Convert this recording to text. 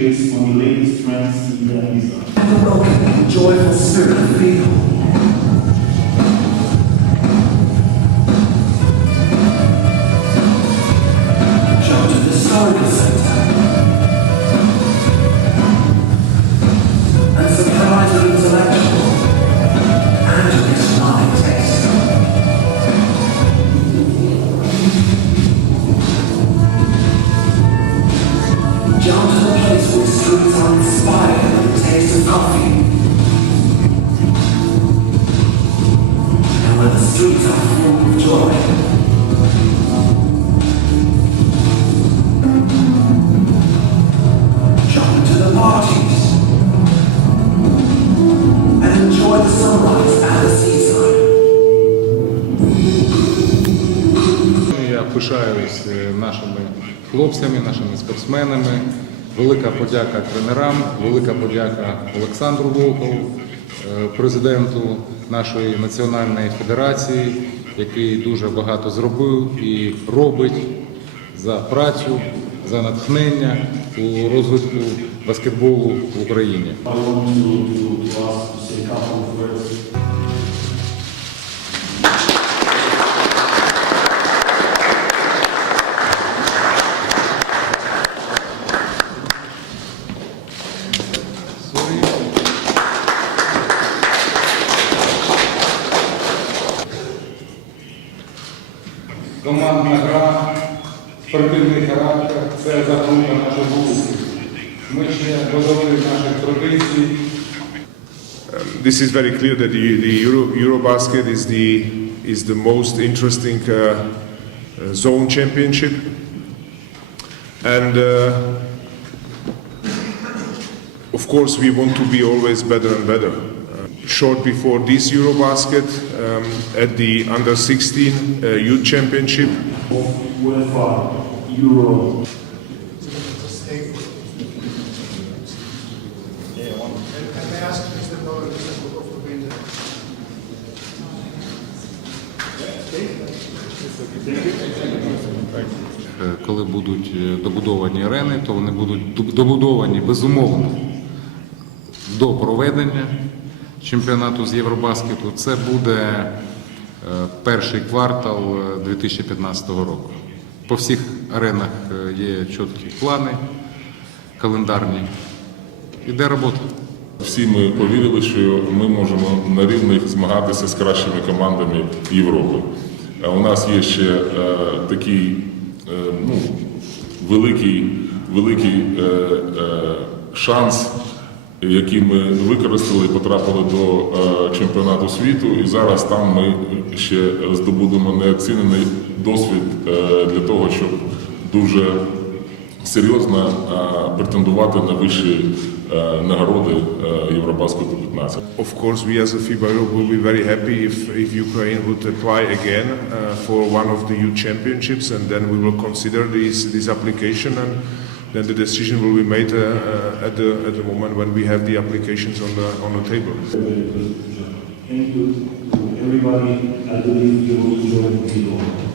Based on the latest trends in joyful spirit, feel. Coffee. And where the streets are full of joy. Jump into the parties. And enjoy the sunrise at the seaside. Я пишаюсь е, нашими хлопцями, нашими спортсменами. Велика подяка тренерам, велика подяка Олександру Волкову, е, президенту нашої національної федерації, який дуже багато зробив і робить за працю, за натхнення у розвитку баскетболу в Україні. Командна гра, спортивний характер це загрузка нашого руху. Ми ще додали наших традицій. This is very clear that the, the Euro, Eurobasket is the, is the most interesting uh, uh, zone championship. And uh, of course, we want to be always better and better. Uh, short before this Eurobasket, um, at the under 16 uh, youth championship, UEFA Euro Е, Коли будуть е, добудовані арени, то вони будуть доб- добудовані безумовно до проведення чемпіонату з Євробаскету. Це буде е, перший квартал е, 2015 року. По всіх аренах е, є чіткі плани календарні. Іде робота. Всі ми повірили, що ми можемо на рівних змагатися з кращими командами Європи. У нас є ще е, такий е, ну, великий, великий е, е, шанс, який ми використали і потрапили до е, чемпіонату світу. І зараз там ми ще здобудемо неоцінений досвід е, для того, щоб дуже серйозно е, претендувати на вищі нагороди Євробаскету 15. Of course, we as a FIBA Europe will be very happy if, if Ukraine would apply again uh, for one of the youth championships, and then we will consider this, this application, and then the decision will be made uh, uh, at, the, at the moment when we have the applications on the, on the table. Thank you to everybody. I believe you will the.